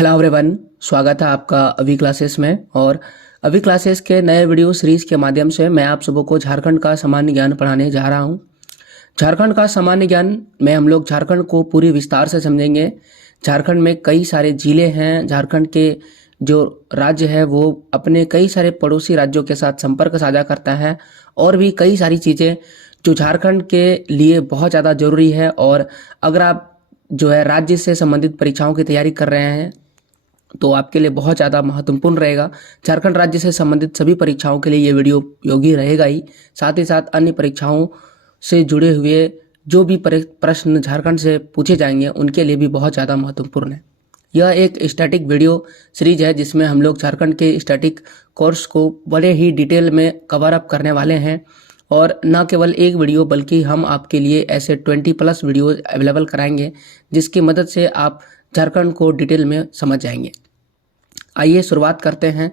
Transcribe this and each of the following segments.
Hello everyone, स्वागत है आपका अभी क्लासेस में। और अभी क्लासेस के नए वीडियो सीरीज के माध्यम से मैं आप सबों को झारखंड का सामान्य ज्ञान पढ़ाने जा रहा हूं। झारखंड का सामान्य ज्ञान में हम लोग झारखंड को पूरी विस्तार से समझेंगे। झारखंड में कई सारे जिले हैं। झारखंड के जो राज्य है वो अपने कई सारे पड़ोसी राज्यों के साथ संपर्क साझा करता है और भी कई सारी चीज़ें जो झारखंड के लिए बहुत ज़्यादा जरूरी है। और अगर आप जो है राज्य से संबंधित परीक्षाओं की तैयारी कर रहे हैं तो आपके लिए बहुत ज़्यादा महत्वपूर्ण रहेगा। झारखंड राज्य से संबंधित सभी परीक्षाओं के लिए ये वीडियो उपयोगी रहेगा ही। साथ ही साथ अन्य परीक्षाओं से जुड़े हुए जो भी प्रश्न झारखंड से पूछे जाएंगे उनके लिए भी बहुत ज़्यादा महत्वपूर्ण है। यह एक स्टैटिक वीडियो सीरीज है जिसमें हम लोग झारखंड के स्टैटिक कोर्स को बड़े ही डिटेल में कवर अप करने वाले हैं। और न केवल एक वीडियो बल्कि हम आपके लिए ऐसे 20+ वीडियोज़ अवेलेबल कराएंगे जिसकी मदद से आप झारखंड को डिटेल में समझ जाएंगे। आइए शुरुआत करते हैं।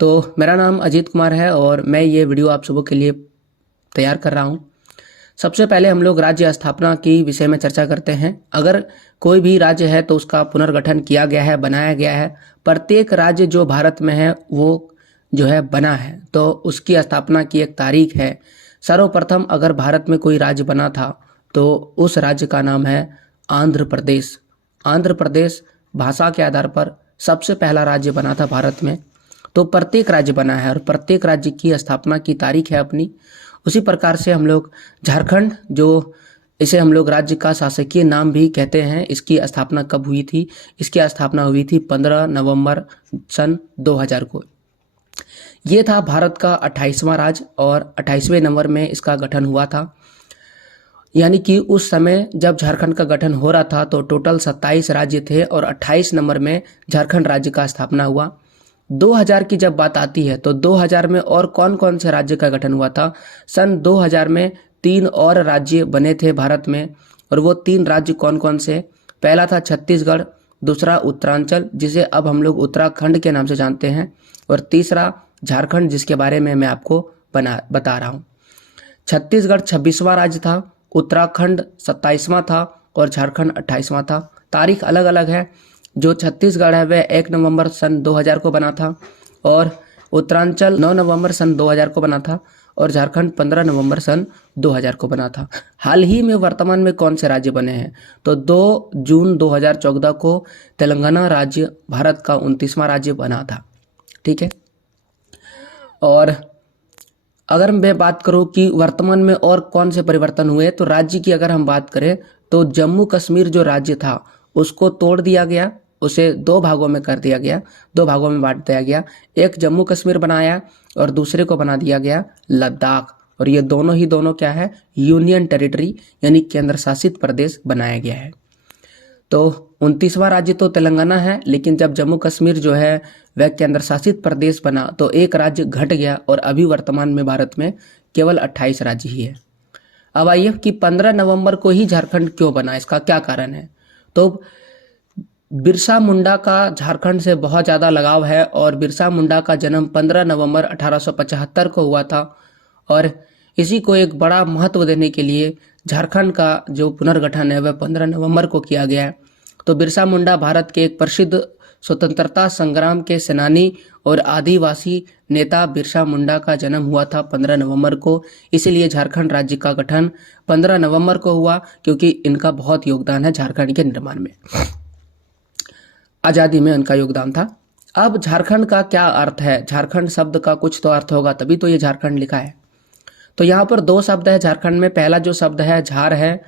तो मेरा नाम अजीत कुमार है और मैं ये वीडियो आप सबों के लिए तैयार कर रहा हूँ। सबसे पहले हम लोग राज्य स्थापना की विषय में चर्चा करते हैं। अगर कोई भी राज्य है तो उसका पुनर्गठन किया गया है, बनाया गया है। प्रत्येक राज्य जो भारत में है वो जो है बना है तो उसकी स्थापना की एक तारीख है। सर्वप्रथम अगर भारत में कोई राज्य बना था तो उस राज्य का नाम है आंध्र प्रदेश। आंध्र प्रदेश भाषा के आधार पर सबसे पहला राज्य बना था भारत में। तो प्रत्येक राज्य बना है और प्रत्येक राज्य की स्थापना की तारीख है अपनी। उसी प्रकार से हम लोग झारखंड जो इसे हम लोग राज्य का शासकीय नाम भी कहते हैं, इसकी स्थापना कब हुई थी? इसकी स्थापना हुई थी 15 नवंबर सन 2000 को। ये था भारत का 28वां राज्य और 28वें नंबर में इसका गठन हुआ था। यानी कि उस समय जब झारखंड का गठन हो रहा था तो टोटल 27 राज्य थे और 28 नंबर में झारखंड राज्य का स्थापना हुआ। 2000 की जब बात आती है तो 2000 में और कौन कौन से राज्य का गठन हुआ था? सन 2000 में 3 और राज्य बने थे भारत में। और वो 3 राज्य कौन कौन से? पहला था छत्तीसगढ़, दूसरा उत्तरांचल जिसे अब हम लोग उत्तराखंड के नाम से जानते हैं, और तीसरा झारखंड जिसके बारे में मैं आपको बता रहा हूँ। छत्तीसगढ़ 26वां राज्य था, उत्तराखंड 27वां था और झारखंड 28वां था। तारीख अलग अलग है। जो छत्तीसगढ़ है वह 1 नवंबर सन 2000 को बना था और उत्तरांचल 9 नवंबर सन 2000 को बना था और झारखंड 15 नवंबर सन 2000 को बना था। हाल ही में वर्तमान में कौन से राज्य बने हैं? तो 2 जून 2014 को तेलंगाना राज्य भारत का 29वां राज्य बना था। ठीक है। और अगर मैं बात करूं कि वर्तमान में और कौन से परिवर्तन हुए तो राज्य की अगर हम बात करें तो जम्मू कश्मीर जो राज्य था उसको तोड़ दिया गया, उसे 2 भागों में कर दिया गया, 2 भागों में बांट दिया गया। एक जम्मू कश्मीर बनाया और दूसरे को बना दिया गया लद्दाख। और ये दोनों क्या है? यूनियन टेरिटरी यानी केंद्र शासित प्रदेश बनाया गया है। तो 29वां राज्य तो तेलंगाना है, लेकिन जब जम्मू कश्मीर जो है वह केंद्र शासित प्रदेश बना तो एक राज्य घट गया और अभी वर्तमान में भारत में केवल 28 राज्य ही है। अब आइए कि 15 नवंबर को ही झारखंड क्यों बना, इसका क्या कारण है? तो बिरसा मुंडा का झारखंड से बहुत ज़्यादा लगाव है और बिरसा मुंडा का जन्म 15 नवंबर 1875 को हुआ था। और इसी को एक बड़ा महत्व देने के लिए झारखंड का जो पुनर्गठन है वह 15 नवंबर को किया गया है। तो बिरसा मुंडा भारत के एक प्रसिद्ध स्वतंत्रता संग्राम के सेनानी और आदिवासी नेता बिरसा मुंडा का जन्म हुआ था 15 नवंबर को। इसीलिए झारखंड राज्य का गठन 15 नवंबर को हुआ, क्योंकि इनका बहुत योगदान है झारखंड के निर्माण में, आज़ादी में उनका योगदान था। अब झारखंड का क्या अर्थ है? झारखंड शब्द का कुछ तो अर्थ होगा, तभी तो ये झारखंड लिखा है। तो यहाँ पर 2 शब्द है झारखंड में। पहला जो शब्द है झार है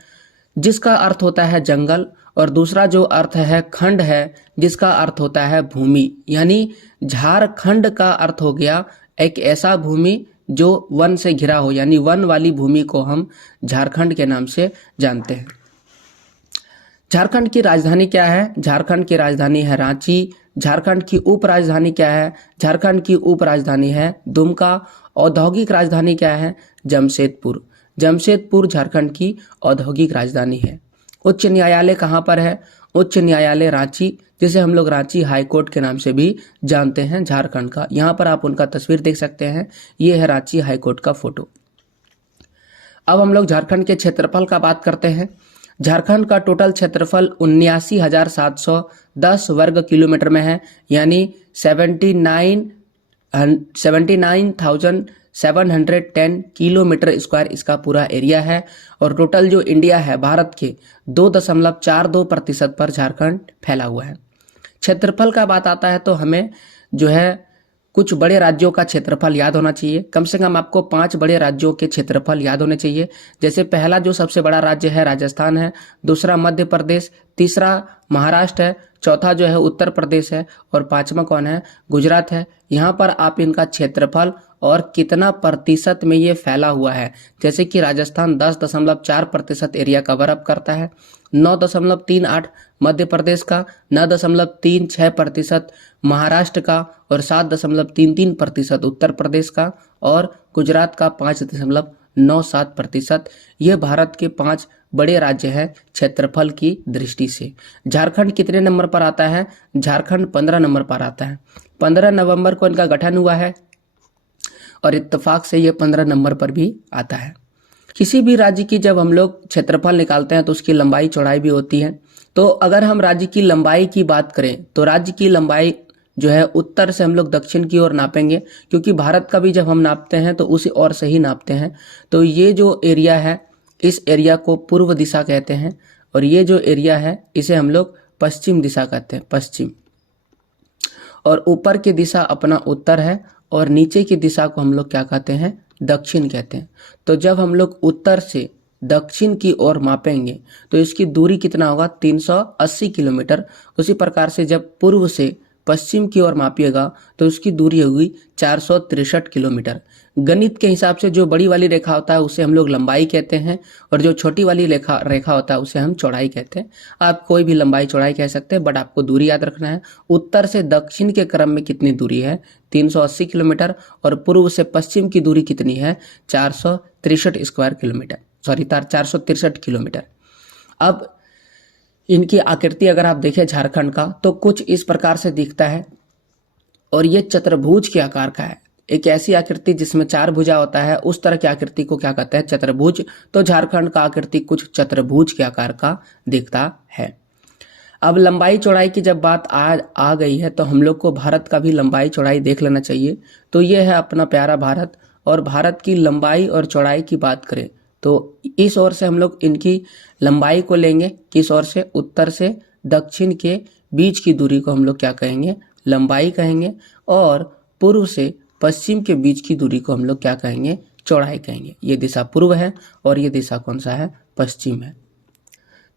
जिसका अर्थ होता है जंगल, और दूसरा जो अर्थ है खंड है जिसका अर्थ होता है भूमि। यानी झारखंड का अर्थ हो गया एक ऐसा भूमि जो वन से घिरा हो, यानी वन वाली भूमि को हम झारखंड के नाम से जानते हैं। झारखंड की राजधानी क्या है? झारखंड की राजधानी है रांची। झारखंड की उपराजधानी क्या है? झारखंड की उपराजधानी है दुमका। औद्योगिक राजधानी क्या है? जमशेदपुर। जमशेदपुर झारखंड की औद्योगिक राजधानी है। उच्च न्यायालय कहाँ पर है? उच्च न्यायालय रांची, जिसे हम लोग रांची हाई कोर्ट के नाम से भी जानते हैं झारखंड का। यहाँ पर आप उनका तस्वीर देख सकते हैं, ये है रांची हाई कोर्ट का फोटो। अब हम लोग झारखंड के क्षेत्रफल का बात करते हैं। झारखंड का टोटल क्षेत्रफल 79,710 वर्ग किलोमीटर में है, यानी 79,710 किलोमीटर स्क्वायर इसका पूरा एरिया है। और टोटल जो इंडिया है भारत के 2.42% पर झारखंड फैला हुआ है। क्षेत्रफल का बात आता है तो हमें जो है कुछ बड़े राज्यों का क्षेत्रफल याद होना चाहिए। कम से कम आपको 5 बड़े राज्यों के क्षेत्रफल याद होने चाहिए। जैसे पहला जो सबसे बड़ा राज्य है राजस्थान है, दूसरा मध्य प्रदेश, तीसरा महाराष्ट्र है, चौथा जो है उत्तर प्रदेश है और पांचवा कौन है, गुजरात है। यहाँ पर आप इनका क्षेत्रफल और कितना प्रतिशत में ये फैला हुआ है, जैसे कि राजस्थान 10.4% एरिया कवर अप करता है, 9.38 मध्य प्रदेश का, 9.36% महाराष्ट्र का और 7.33% उत्तर प्रदेश का और गुजरात का 5.97%। ये भारत के 5 बड़े राज्य हैं क्षेत्रफल की दृष्टि से। झारखंड कितने नंबर पर आता है? झारखंड 15 नंबर पर आता है। 15 नवंबर को इनका गठन हुआ है और इत्तेफाक से ये 15 नंबर पर भी आता है। किसी भी राज्य की जब हम लोग क्षेत्रफल निकालते हैं तो उसकी लंबाई चौड़ाई भी होती है। तो अगर हम राज्य की लंबाई की बात करें तो राज्य की लंबाई जो है उत्तर से हम लोग दक्षिण की ओर नापेंगे, क्योंकि भारत का भी जब हम नापते हैं तो उसी ओर से ही नापते हैं। तो ये जो एरिया है इस एरिया को पूर्व दिशा कहते हैं और ये जो एरिया है इसे हम लोग पश्चिम दिशा कहते हैं, पश्चिम। और ऊपर की दिशा अपना उत्तर है और नीचे की दिशा को हम लोग क्या कहते हैं, दक्षिण कहते हैं। तो जब हम लोग उत्तर से दक्षिण की ओर मापेंगे तो इसकी दूरी कितना होगा, 380 किलोमीटर। उसी प्रकार से जब पूर्व से पश्चिम की ओर मापिएगा तो उसकी दूरी होगी 463 किलोमीटर। गणित के हिसाब से जो बड़ी वाली रेखा होता है उसे हम लोग लंबाई कहते हैं और जो छोटी वाली रेखा होता है उसे हम चौड़ाई कहते हैं। आप कोई भी लंबाई चौड़ाई कह सकते हैं, बट आपको दूरी याद रखना है। उत्तर से दक्षिण के क्रम में कितनी दूरी है, 380 किलोमीटर, और पूर्व से पश्चिम की दूरी कितनी है, 463 किलोमीटर। अब इनकी आकृति अगर आप देखें झारखंड का तो कुछ इस प्रकार से दिखता है और ये चतुर्भुज के आकार का है। एक ऐसी आकृति जिसमें 4 भुजा होता है, उस तरह की आकृति को क्या कहते हैं, चतुर्भुज। तो झारखंड का आकृति कुछ चतुर्भुज के आकार का दिखता है। अब लंबाई चौड़ाई की जब बात आ गई है तो हम लोग को भारत का भी लंबाई चौड़ाई देख लेना चाहिए। तो ये है अपना प्यारा भारत, और भारत की लंबाई और चौड़ाई की बात करें तो इस ओर से हम लोग इनकी लंबाई को लेंगे, किस ओर से, उत्तर से दक्षिण के बीच की दूरी को हम लोग क्या कहेंगे, लंबाई कहेंगे, और पूर्व से पश्चिम के बीच की दूरी को हम लोग क्या कहेंगे, चौड़ाई कहेंगे। ये दिशा पूर्व है और ये दिशा कौन सा है, पश्चिम है।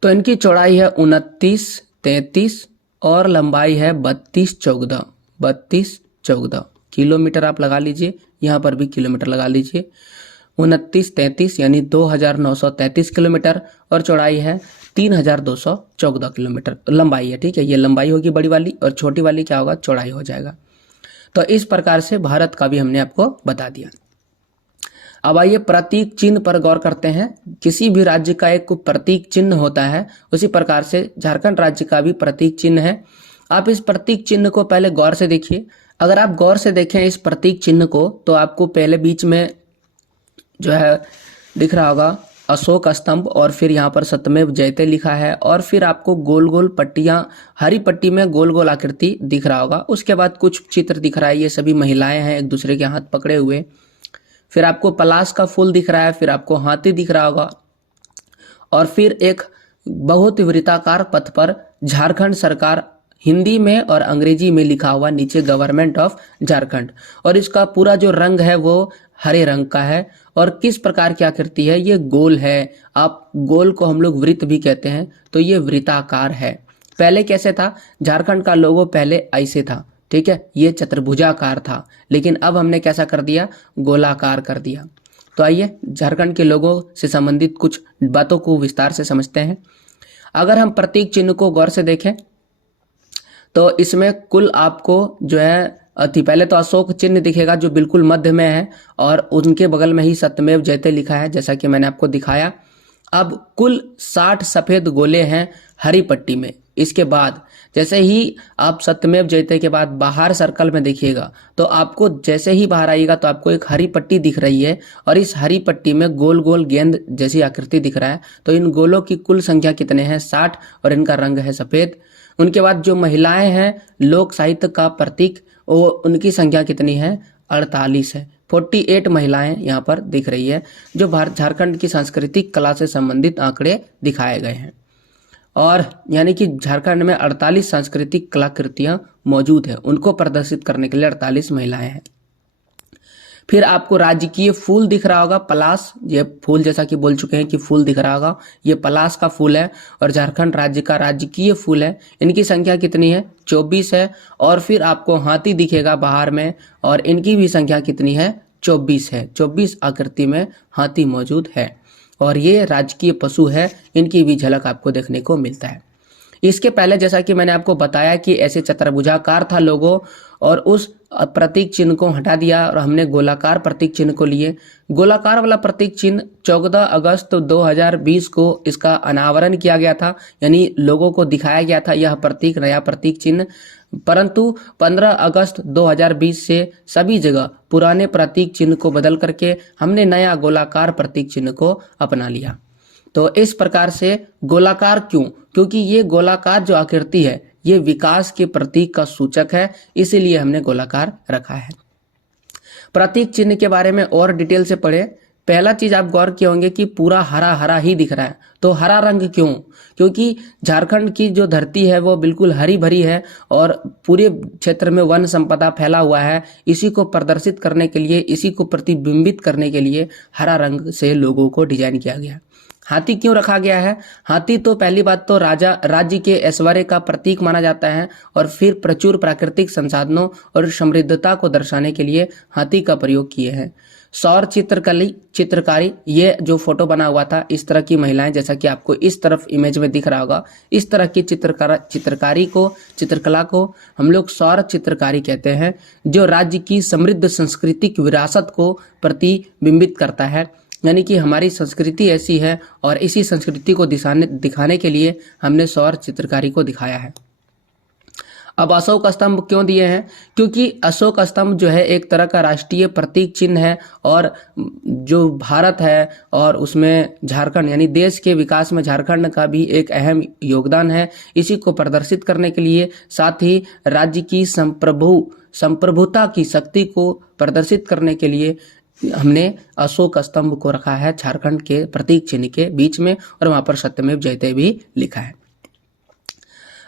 तो इनकी चौड़ाई है 29-33 और लंबाई है 32-14 किलोमीटर। आप लगा लीजिए, यहाँ पर भी किलोमीटर लगा लीजिए। 29-33 यानी 2933 किलोमीटर और चौड़ाई है 3214 किलोमीटर लंबाई है। ठीक है, ये लंबाई होगी बड़ी वाली और छोटी वाली क्या होगा, चौड़ाई हो जाएगा। तो इस प्रकार से भारत का भी हमने आपको बता दिया। अब आइए प्रतीक चिन्ह पर गौर करते हैं। किसी भी राज्य का एक प्रतीक चिन्ह होता है, उसी प्रकार से झारखंड राज्य का भी प्रतीक चिन्ह है। आप इस प्रतीक चिन्ह को पहले गौर से देखिए। अगर आप गौर से देखें इस प्रतीक चिन्ह को तो आपको पहले बीच में जो है दिख रहा होगा अशोक स्तंभ, और फिर यहाँ पर सत्यमेव जयते लिखा है, और फिर आपको गोल गोल पट्टियां, हरी पट्टी में गोल गोल आकृति दिख रहा होगा। उसके बाद कुछ चित्र दिख रहा है, ये सभी महिलाएं हैं एक दूसरे के हाथ पकड़े हुए। फिर आपको पलाश का फूल दिख रहा है, फिर आपको हाथी दिख रहा होगा, और फिर एक बहुत वृत्ताकार पथ पर झारखंड सरकार हिंदी में और अंग्रेजी में लिखा हुआ, नीचे गवर्नमेंट ऑफ झारखंड, और इसका पूरा जो रंग है वो हरे रंग का है। और किस प्रकार की आकृति है, ये गोल है। आप गोल को हम लोग वृत्त भी कहते हैं, तो ये वृत्ताकार है। पहले कैसे था, झारखंड का लोगो पहले ऐसे था, ठीक है, ये चतुर्भुजाकार था, लेकिन अब हमने कैसा कर दिया, गोलाकार कर दिया। तो आइए झारखंड के लोगों से संबंधित कुछ बातों को विस्तार से समझते हैं। अगर हम प्रतीक चिन्ह को गौर से देखें तो इसमें कुल आपको जो है पहले तो अशोक चिन्ह दिखेगा जो बिल्कुल मध्य में है, और उनके बगल में ही सत्यमेव जयते लिखा है, जैसा कि मैंने आपको दिखाया। अब कुल 60 सफेद गोले हैं हरी पट्टी में। इसके बाद जैसे ही आप सत्यमेव जयते के बाद बाहर सर्कल में देखिएगा तो आपको जैसे ही बाहर आइएगा तो आपको एक हरी पट्टी दिख रही है और इस हरी पट्टी में गोल गोल गेंद जैसी आकृति दिख रहा है। तो इन गोलों की कुल संख्या कितने हैं? 60 और इनका रंग है सफेद। उनके बाद जो महिलाएं हैं लोक साहित्य का प्रतीक, वो उनकी संख्या कितनी है? 48 है। 48 महिलाएं यहाँ पर दिख रही है जो झारखंड की सांस्कृतिक कला से संबंधित आंकड़े दिखाए गए हैं। और यानी कि झारखंड में 48 सांस्कृतिक कलाकृतियां मौजूद है, उनको प्रदर्शित करने के लिए 48 महिलाएं हैं। फिर आपको राजकीय फूल दिख रहा होगा, पलाश। ये फूल जैसा कि बोल चुके हैं कि फूल दिख रहा होगा, ये पलाश का फूल है और झारखंड राज्य का राजकीय फूल है। इनकी संख्या कितनी है? 24 है। और फिर आपको हाथी दिखेगा बाहर में और इनकी भी संख्या कितनी है? 24 है। 24 आकृति में हाथी मौजूद है और ये राजकीय पशु है, इनकी भी झलक आपको देखने को मिलता है। इसके पहले जैसा कि मैंने आपको बताया कि ऐसे चतुर्भुजाकार था लोगो और उस प्रतीक चिन्ह को हटा दिया और हमने गोलाकार प्रतीक चिन्ह को लिए। गोलाकार वाला प्रतीक चिन्ह 14 अगस्त 2020 को इसका अनावरण किया गया था, यानी लोगों को दिखाया गया था यह प्रतीक, नया प्रतीक चिन्ह। परंतु 15 अगस्त 2020 से सभी जगह पुराने प्रतीक चिन्ह को बदल करके हमने नया गोलाकार प्रतीक चिन्ह को अपना लिया। तो इस प्रकार से गोलाकार क्यों? क्योंकि ये गोलाकार जो आकृति है ये विकास के प्रतीक का सूचक है, इसीलिए हमने गोलाकार रखा है। प्रतीक चिन्ह के बारे में और डिटेल से पढ़े। पहला चीज आप गौर किए होंगे कि पूरा हरा हरा ही दिख रहा है। तो हरा रंग क्यों? क्योंकि झारखंड की जो धरती है वो बिल्कुल हरी भरी है और पूरे क्षेत्र में वन संपदा फैला हुआ है। इसी को प्रदर्शित करने के लिए, इसी को प्रतिबिंबित करने के लिए हरा रंग से लोगों को डिजाइन किया गया। हाथी क्यों रखा गया है? हाथी तो पहली बात तो राज्य के ऐश्वर्य का प्रतीक माना जाता है और फिर प्रचुर प्राकृतिक संसाधनों और समृद्धता को दर्शाने के लिए हाथी का प्रयोग किए हैं। सौर चित्रकारी, ये जो फोटो बना हुआ था, इस तरह की महिलाएं, जैसा कि आपको इस तरफ इमेज में दिख रहा होगा, इस तरह की चित्रकला को हम लोग सौर चित्रकारी कहते हैं, जो राज्य की समृद्ध सांस्कृतिक विरासत को प्रतिबिंबित करता है। यानी कि हमारी संस्कृति ऐसी है और इसी संस्कृति को दिखाने के लिए हमने सौर चित्रकारी को दिखाया है। अब अशोक स्तंभ क्यों दिए हैं? क्योंकि अशोक स्तंभ जो है एक तरह का राष्ट्रीय प्रतीक चिन्ह है और जो भारत है और उसमें झारखंड यानी देश के विकास में झारखंड का भी एक अहम योगदान है। इसी को प्रदर्शित करने के लिए, साथ ही राज्य की संप्रभुता की शक्ति को प्रदर्शित करने के लिए हमने अशोक स्तंभ को रखा है झारखंड के प्रतीक चिन्ह के बीच में और वहां पर सत्यमेव जयते भी लिखा है।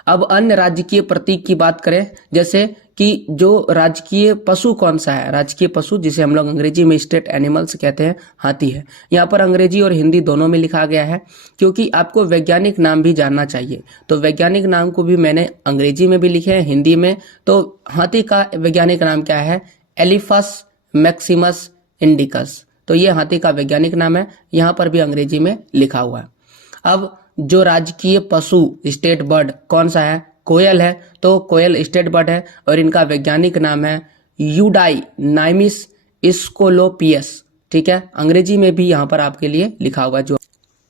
अब अन्य राजकीय प्रतीक की बात करें, जैसे कि जो राजकीय पशु कौन सा है? राजकीय पशु जिसे हम लोग अंग्रेजी में स्टेट एनिमल्स कहते हैं, हाथी है। यहाँ पर अंग्रेजी और हिंदी दोनों में लिखा गया है क्योंकि आपको वैज्ञानिक नाम भी जानना चाहिए। तो वैज्ञानिक नाम को भी मैंने अंग्रेजी में भी लिखे हैं, हिंदी में। तो हाथी का वैज्ञानिक नाम क्या है? Elephas maximus indicus. तो ये हाथी का वैज्ञानिक नाम है, यहाँ पर भी अंग्रेजी में लिखा हुआ है। अब जो राजकीय पशु स्टेट बर्ड कौन सा है? कोयल है। तो कोयल स्टेट बर्ड है और इनका वैज्ञानिक नाम है यूडाइनाइमिस स्कोलोपियस। ठीक है, अंग्रेजी में भी यहाँ पर आपके लिए लिखा हुआ जो।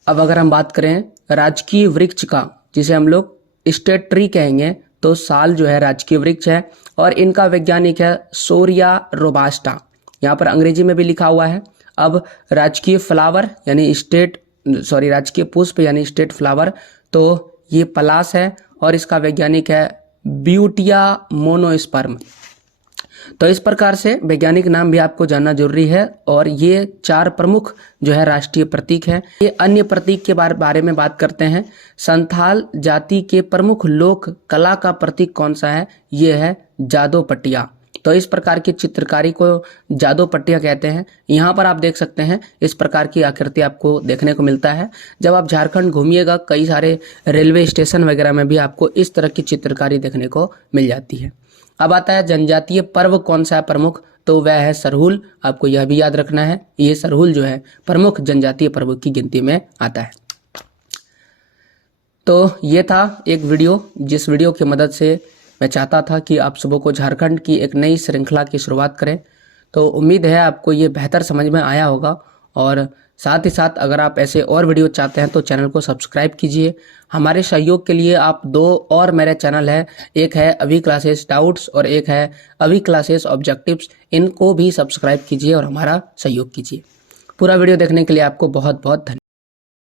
अब अगर हम बात करें राजकीय वृक्ष का, जिसे हम लोग स्टेट ट्री कहेंगे, तो साल जो है राजकीय वृक्ष है और इनका वैज्ञानिक है सोरिया रोबास्टा। यहाँ पर अंग्रेजी में भी लिखा हुआ है। अब राजकीय फ्लावर यानी राजकीय पुष्प यानी स्टेट फ्लावर, तो ये पलाश है और इसका वैज्ञानिक है ब्यूटिया मोनोस्पर्म। तो इस प्रकार से वैज्ञानिक नाम भी आपको जानना जरूरी है और ये 4 प्रमुख जो है राष्ट्रीय प्रतीक है। ये अन्य प्रतीक के बारे में बात करते हैं। संथाल जाति के प्रमुख लोक कला का प्रतीक कौन सा है? ये है जादो पट्टिया। तो इस प्रकार की चित्रकारी को जादो पट्टिया कहते हैं। यहाँ पर आप देख सकते हैं इस प्रकार की आकृति आपको देखने को मिलता है। जब आप झारखंड घूमिएगा, कई सारे रेलवे स्टेशन वगैरह में भी आपको इस तरह की चित्रकारी देखने को मिल जाती है। अब आता है जनजातीय पर्व कौन सा है प्रमुख? तो वह है सरहुल। आपको यह भी याद रखना है, ये सरहुल जो है प्रमुख जनजातीय पर्व की गिनती में आता है। तो ये था एक वीडियो, जिस वीडियो की मदद से मैं चाहता था कि आप सबों को झारखंड की एक नई श्रृंखला की शुरुआत करें। तो उम्मीद है आपको ये बेहतर समझ में आया होगा और साथ ही साथ अगर आप ऐसे और वीडियो चाहते हैं तो चैनल को सब्सक्राइब कीजिए। हमारे सहयोग के लिए आप दो और मेरे चैनल है, एक है अभी क्लासेस डाउट्स और एक है अभी क्लासेस ऑब्जेक्टिव्स, इनको भी सब्सक्राइब कीजिए और हमारा सहयोग कीजिए। पूरा वीडियो देखने के लिए आपको बहुत बहुत धन्यवाद।